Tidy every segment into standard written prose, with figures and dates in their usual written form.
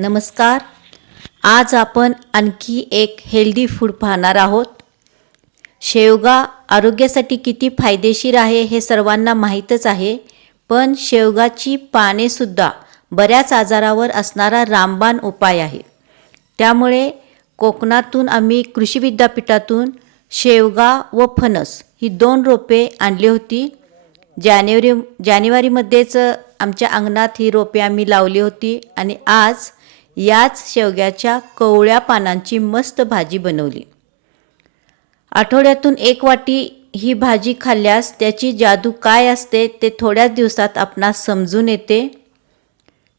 नमस्कार. आज आपण आणखी एक हेल्दी फूड पाहणार आहोत. शेवगा आरोग्यासाठी किती फायदेशीर आहे हे सर्वांना माहीतच आहे, पण शेवगाची पानेसुद्धा बऱ्याच आजारावर असणारा रामबाण उपाय आहे. त्यामुळे कोकणातून आम्ही कृषी विद्यापीठातून शेवगा व फणस ही 2 रोपे आणली होती. जानेवारीमध्येच आमच्या अंगणात ही रोपे आम्ही लावली होती आणि आज याच शेवग्याच्या कवळ्या पानांची मस्त भाजी बनवली. आठवड्यातून 1 वाटी ही भाजी खाल्ल्यास त्याची जादू काय असते ते थोड्याच दिवसात आपणास समजून येते.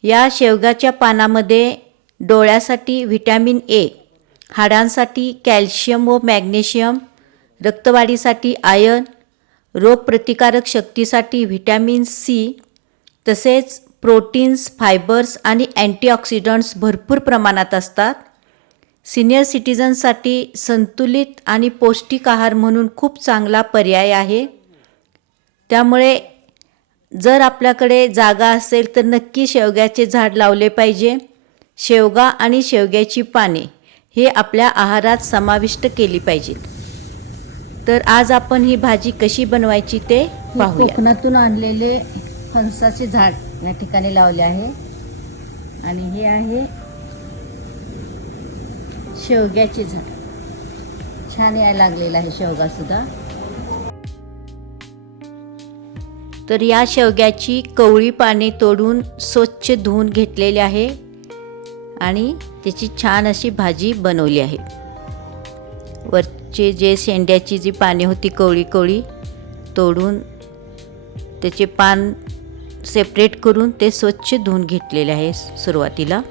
या शेवग्याच्या पानामध्ये डोळ्यासाठी व्हिटॅमिन ए, हाडांसाठी कॅल्शियम व मॅग्नेशियम, रक्तवाढीसाठी आयर्न, रोगप्रतिकारक शक्तीसाठी व्हिटॅमिन सी, तसेच प्रोटीन्स, फायबर्स आणि अँटीऑक्सिडंट्स भरपूर प्रमाणात असतात. सिनियर सिटिझन्ससाठी संतुलित आणि पौष्टिक आहार म्हणून खूप चांगला पर्याय आहे. त्यामुळे जर आपल्याकडे जागा असेल तर नक्की शेवग्याचे झाड लावले पाहिजे. शेवगा आणि शेवग्याची पाने हे आपल्या आहारात समाविष्ट केली पाहिजेत. तर आज आपण ही भाजी कशी बनवायची ते पाहूया. कोकणातून आणलेले फणसाचे झाड या ठिकाणी लावले आहे आणि हे आहे शेवग्याचे झाड. छान यायला लागलेला आहे शेवगा सुद्धा. तर या शेवग्याची कवळी पाने तोडून स्वच्छ धुवून घेतलेली आहे आणि त्याची छान अशी भाजी बनवली आहे. वरचे जे शेंड्याची जी पाने होती कवळी कवळी तोडून त्याचे पान सेपरेट करून ते स्वच्छ धुवून घेतलेले आहे. सुरुवातीला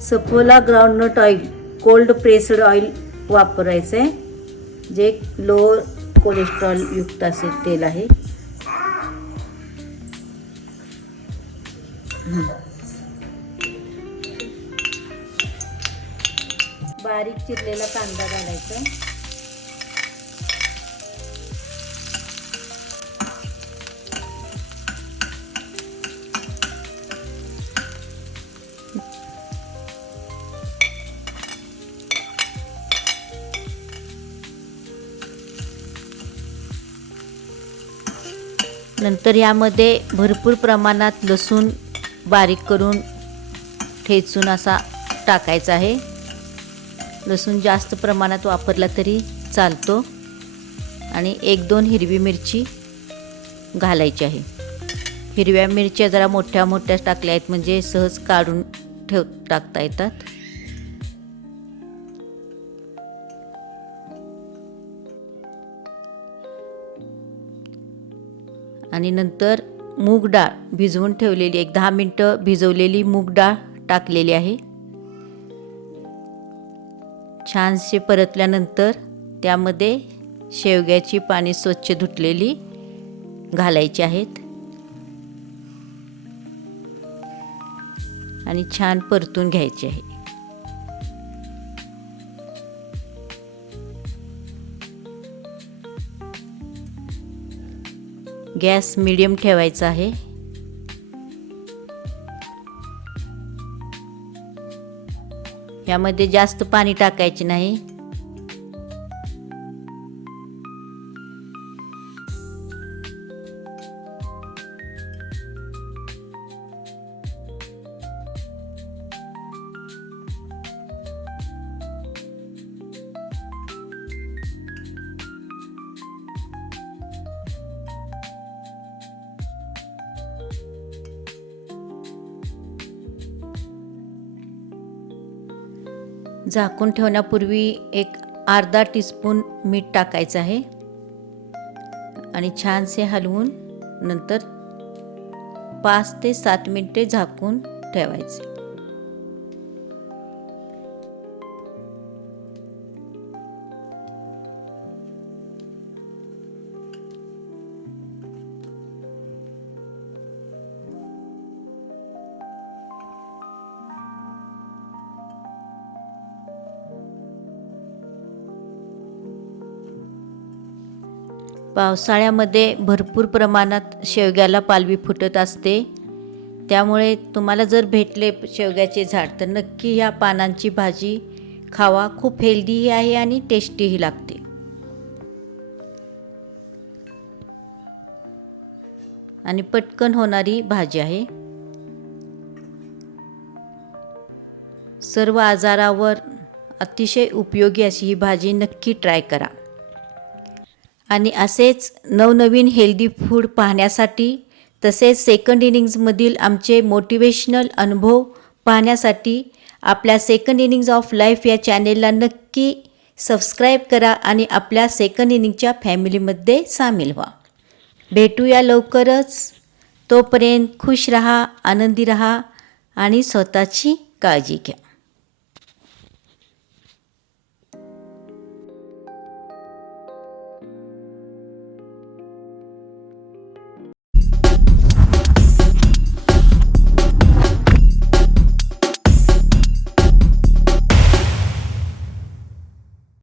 Saffola groundnut oil, cold pressed oil वापरायचं आहे, जे लो कोलेस्ट्रॉल युक्त असे तेल आहे. बारीक चिरलेला कांदा घालायचा. नंतर यामध्ये भरपूर प्रमाणात लसूण बारीक करून ठेचून असा टाकायचा आहे. लसूण जास्त प्रमाणात वापरला तरी चालतो आणि 1-2 हिरवी मिरची घालायची आहे. हिरव्या मिरच्या जरा मोठ्या मोठ्या टाकल्या आहेत म्हणजे सहज काढून टाकता येतात. आणि नंतर मूग डाळ भिजवून ठेवलेली 10 मिनिटं भिजवलेली मूग डाळ टाकलेली आहे. छानसे परतल्यानंतर त्यामध्ये शेवग्याची पाने स्वच्छ धुतलेली घालायची आहेत आणि छान परतून घ्यायची आहे. गॅस मीडियम ठेवायचा आहे. यामध्ये जास्त पाणी टाकायचे नाही. झाकून ठेवण्यापूर्वी एक अर्धा टीस्पून मीठ टाकायचं आहे आणि छानसे हलवून नंतर 5 ते 7 मिनिटे झाकून ठेवायचे. पावसाळ्यामध्ये भरपूर प्रमाणात शेवग्याला पालवी फुटत असते. त्यामुळे तुम्हाला जर भेटले शेवग्याचे झाड तर नक्की ह्या पानांची भाजी खावा. खूप हेल्दीही आहे आणि टेस्टीही लागते. आणि पटकन होणारी भाजी आहे. सर्व आजारावर अतिशय उपयोगी अशी ही भाजी नक्की ट्राय करा. आणि असेच नवनवीन हेल्दी फूड पाहण्यासाठी तसेच सेकंड इनिंग्जमधील आमचे मोटिवेशनल अनुभव पाहण्यासाठी आपल्या सेकंड इनिंग्ज ऑफ लाईफ या चॅनेलला नक्की सबस्क्राईब करा आणि आपल्या सेकंड इनिंगच्या फॅमिलीमध्ये सामील व्हा. भेटूया लवकरच. तोपर्यंत खुश रहा, आनंदी रहा आणि स्वतःची काळजी घ्या.